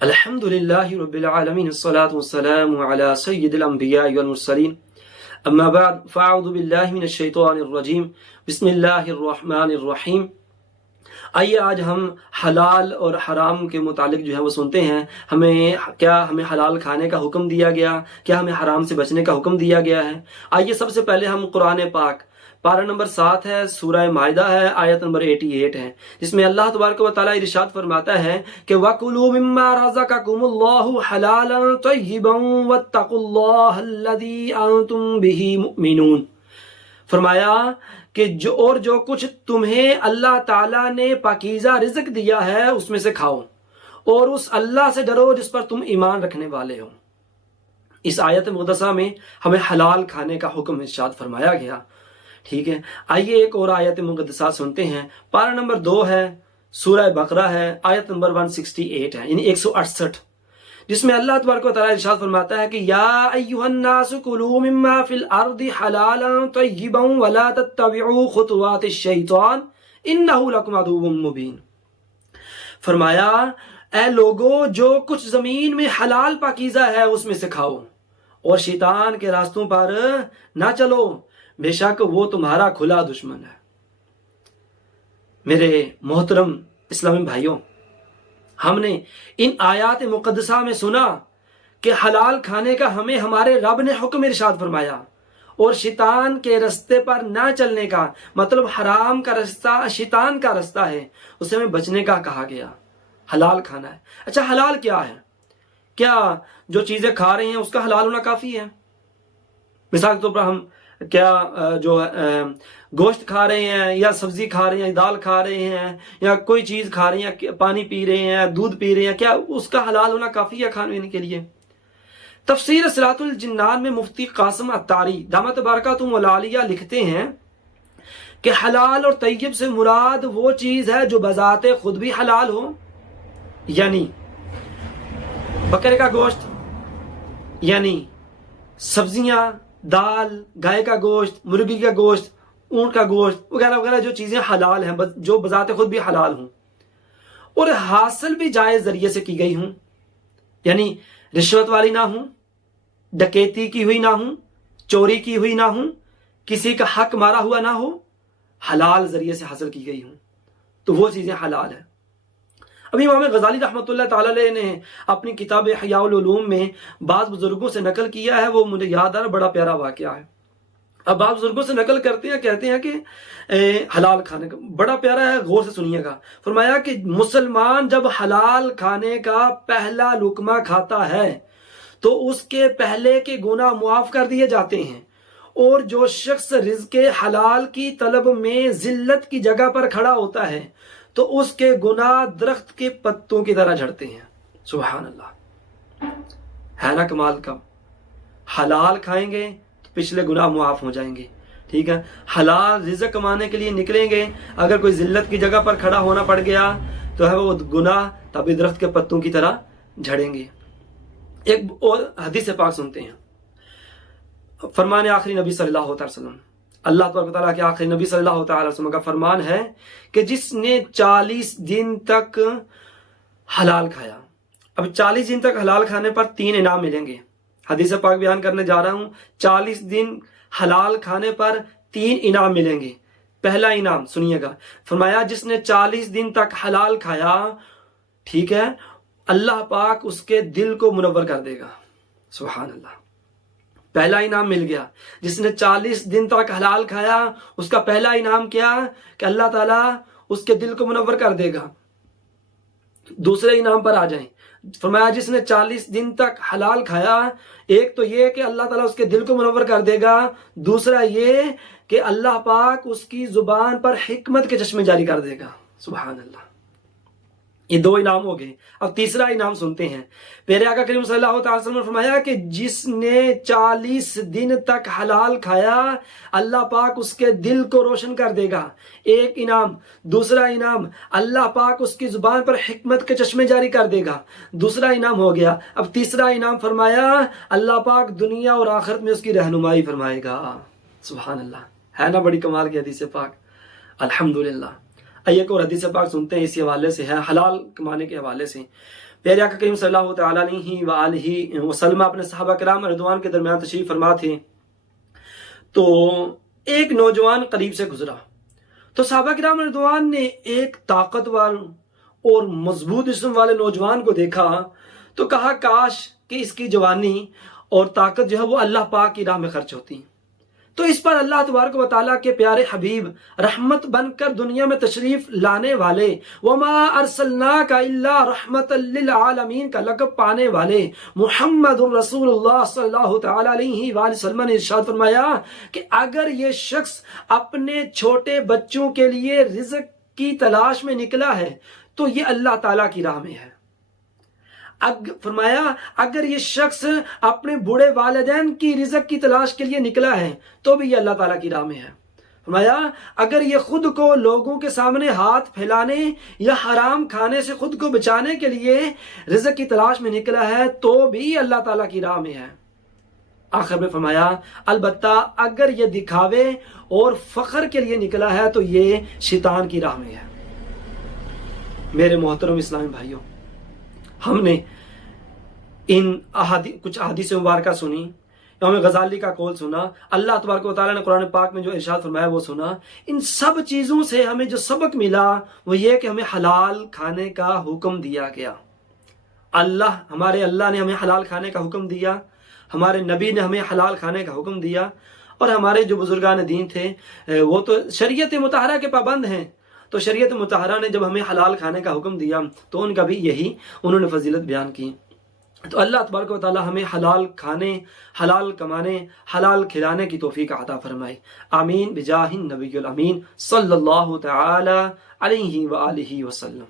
अल्हम्दुलिल्लाहि रब्बिल आलमीन अस्सलातु वस्सलामु अला सय्यिदिल अंबियाइ वल मुरसलीन अम्मा बाद फ़अऊज़ु बिल्लाहि मिनश शैतानिर रजीम बिस्मिल्लाहिर रहमानिर रहीम। आइए आज हम हलाल और हराम के मुतालिक जो है वो सुनते हैं। हमें हलाल खाने का हुक्म दिया गया, क्या हमें हराम से बचने का हुक्म दिया गया है। आइए सबसे पहले हम कुरान पाक पारा नंबर 7 है, सूरह माइदा है, आयत नंबर 88 है, जिसमें अल्लाह तबारक व तआला इरशाद फरमाता है कि वकुलू मिम्मा रज़क़कुमुल्लाहु हलालन तय्यिबन वत्तकुल्लाहल्लज़ी अंतुम बिही मुमिनून। फरमाया कि जो कुछ तुम्हें अल्लाह ताला ने पाकीज़ा रिज़्क दिया है उसमें से खाओ और उस अल्लाह से डरो जिस पर तुम ईमान रखने वाले हो। इस आयत मुक़द्दसा में हमें हलाल खाने का हुक्म इरशाद फरमाया गया। ठीक है, आइए एक और आयत मुक़द्दसा सुनते हैं। पारा नंबर 2 है, सूरह बकरा है, आयत नंबर 168 है, यानी 168, जिसमें अल्लाह तबारक व तआला इरशाद फरमाता है कि या अय्युहन्नासु कुलू मिम्मा फिल अर्दि हलालन तय्यिबन वला तत्तबिउ खुतुवातिश शैतान इन्नहु लकुम अदुव्वुम मुबीन। फरमाया ए लोगो, जो कुछ जमीन में हलाल पाकीज़ा है उसमें से खाओ और शैतान के रास्तों पर ना चलो, बेशक वो तुम्हारा खुला दुश्मन है। मेरे मोहतरम इस्लामी भाइयों, हमने इन आयात मुक़द्दसा में सुना कि हलाल खाने का हमें हमारे रब ने हुक्म इरशाद फरमाया और शैतान के रास्ते पर ना चलने का, मतलब हराम का रास्ता शैतान का रास्ता है, उसे हमें बचने का कहा गया। हलाल खाना है। अच्छा, हलाल क्या है? क्या जो चीजें खा रहे हैं उसका हलाल होना काफी है? मिसाल के तौर पर हम गोश्त खा रहे हैं या सब्जी खा रहे हैं, दाल खा रहे हैं या कोई चीज खा रहे हैं, पानी पी रहे हैं, दूध पी रहे हैं, क्या उसका हलाल होना काफी है खाने पीने के लिए? तफसीर सिरातुल जिन्नान में मुफ्ती कासिम अत्तारी दामत बरकातुहु वल आलिया लिखते हैं कि हलाल और तय्यब से मुराद वो चीज है जो बजाते खुद भी हलाल हो, यानी बकरे का गोश्त, यानी सब्जियां, दाल, गाय का गोश्त, मुर्गी का गोश्त, ऊंट का गोश्त वगैरह वगैरह, जो चीजें हलाल हैं, जो बजाते खुद भी हलाल हों और हासिल भी जायज जरिए से की गई हूं, यानी रिश्वत वाली ना हूं, डकैती की हुई ना हूं, चोरी की हुई ना हूं, किसी का हक मारा हुआ ना हो, हलाल जरिए से हासिल की गई हूं, तो वो चीजें हलाल है। अभी इमाम गजाली रहमतुल्लाह ताला अलैह ने अपनी किताब इहयाउल उलूम में बाज़ बुजुर्गों से नकल किया है, वो मुझे याद आ रहा, बड़ा प्यारा वाक़या है। अब बाज़ बुजुर्गों से नकल करते हैं, कहते हैं कि हलाल खाने का बड़ा प्यारा है, गौर से सुनिएगा। फरमाया कि मुसलमान जब हलाल खाने का पहला लुकमा खाता है तो उसके पहले के गुनाह मुआफ कर दिए जाते हैं, और जो शख्स रिज़्क़े हलाल की तलब में जिल्लत की जगह पर खड़ा होता है तो उसके गुनाह दरख्त के पत्तों की तरह झड़ते हैं। सुभान अल्लाह, है ना कमाल का। हलाल खाएंगे तो पिछले गुनाह मुआफ हो जाएंगे। ठीक है, हलाल रिज़्क़ कमाने के लिए निकलेंगे, अगर कोई जिल्लत की जगह पर खड़ा होना पड़ गया तो है वो गुनाह तभी दरख्त के पत्तों की तरह झड़ेंगे। एक और हदीस पाक सुनते हैं। फरमान आखिरी नबी सल्लल्लाहु अलैहि वसल्लम, अल्लाह तआला के आखिरी नबी सल्लल्लाहु अलैहि वसल्लम का फरमान है कि जिसने 40 दिन तक हलाल खाया, अब 40 दिन तक हलाल खाने पर 3 इनाम मिलेंगे। हदीस पाक बयान करने जा रहा हूं, 40 दिन हलाल खाने पर 3 इनाम मिलेंगे। पहला इनाम सुनिएगा, फरमाया जिसने 40 दिन तक हलाल खाया, ठीक है, अल्लाह पाक उसके दिल को मुनव्वर कर देगा। सुभान अल्लाह, पहला इनाम मिल गया। जिसने 40 दिन तक हलाल खाया उसका पहला इनाम क्या कि अल्लाह ताला उसके दिल को मुनव्वर कर देगा। दूसरे इनाम पर आ जाएं। फरमाया जिसने 40 दिन तक हलाल खाया, एक तो ये कि अल्लाह ताला उसके दिल को मुनव्वर कर देगा, दूसरा ये कि अल्लाह पाक उसकी जुबान पर हिकमत के चश्मे जारी कर देगा। सुभान अल्लाह, ये 2 इनाम हो गए। अब तीसरा इनाम सुनते हैं। प्यारे आका करीम सल्लल्लाहु अलैहि वसल्लम ने फरमाया कि जिसने 40 दिन तक हलाल खाया अल्लाह पाक उसके दिल को रोशन कर देगा, एक इनाम। दूसरा इनाम, अल्लाह पाक उसकी जुबान पर हिकमत के चश्मे जारी कर देगा, दूसरा इनाम हो गया। अब तीसरा इनाम फरमाया अल्लाह पाक दुनिया और आखिरत में उसकी रहनुमाई फरमाएगा। सुभान अल्लाह, है ना बड़ी कमाल की हदीस पाक। अल्हम्दुलिल्लाह। एक और हदीस पाक सुनते हैं, इसी हवाले से है, हलाल कमाने के हवाले से। प्यारे आका करीम सल्लल्लाहु अलैहि वसल्लम अपने सहाबा किराम रिदवान के दरमियान तशरीफ फरमा थे। तो एक नौजवान करीब से गुजरा, तो सहाबा किराम रिदवान ने एक ताकतवर और मजबूत जिस्म वाले नौजवान को देखा, तो कहा काश कि इसकी जवानी और ताकत जो है वो अल्लाह पाक की राह में खर्च होती। तो इस पर अल्लाह तबारक व तआला के प्यारे हबीब रहमत बनकर दुनिया में तशरीफ लाने वाले, वमा अरसलनाका इल्ला रहमतल लिल आलमीन का लक़ब पाने वाले मुहम्मदुर रसूलुल्लाह सल्लल्लाहु तआला अलैहि वसल्लम ने इरशाद फरमाया कि अगर ये शख्स अपने छोटे बच्चों के लिए रिज़्क की तलाश में निकला है तो ये अल्लाह ताला की राह में है। फरमाया अगर ये शख्स अपने बूढ़े वालिदैन की रिज़्क की तलाश के लिए निकला है तो भी ये अल्लाह ताला की राह में है। फरमाया अगर ये खुद को लोगों के सामने हाथ फैलाने या हराम खाने से खुद को बचाने के लिए रिज़्क की तलाश में निकला है तो भी अल्लाह ताला की राह में है। आखिर में फरमाया अलबत्ता अगर ये दिखावे और फख्र के लिए निकला है तो ये शैतान की राह में है। मेरे मोहतरम इस्लामी भाइयों, हमने इन कुछ अहादीस मुबारका सुनी, इमाम गजाली का कौल सुना, अल्लाह तबारक व तआला ने कुरान पाक में जो इरशाद फरमाया वो सुना। इन सब चीज़ों से हमें जो सबक मिला वो ये कि हमें हलाल खाने का हुक्म दिया गया। हमारे अल्लाह ने हमें हलाल खाने का हुक्म दिया, हमारे नबी ने हमें हलाल खाने का हुक्म दिया, और हमारे जो बुजुर्गान दीन थे वो तो शरीयत मुतहरा के पाबंद हैं। तो शरीयत मुतहरा ने जब हमें हलाल खाने का हुक्म दिया तो उनका भी यही उन्होंने फजीलत बयान की। तो अल्लाह तबारक व तआला हमें हलाल खाने, हलाल कमाने, हलाल खिलाने की तौफीक अता फरमाए। आमीन बिजाहिन नबियुल अमीन सल्लल्लाहु तआला अलैहि व आलिहि वसल्लम।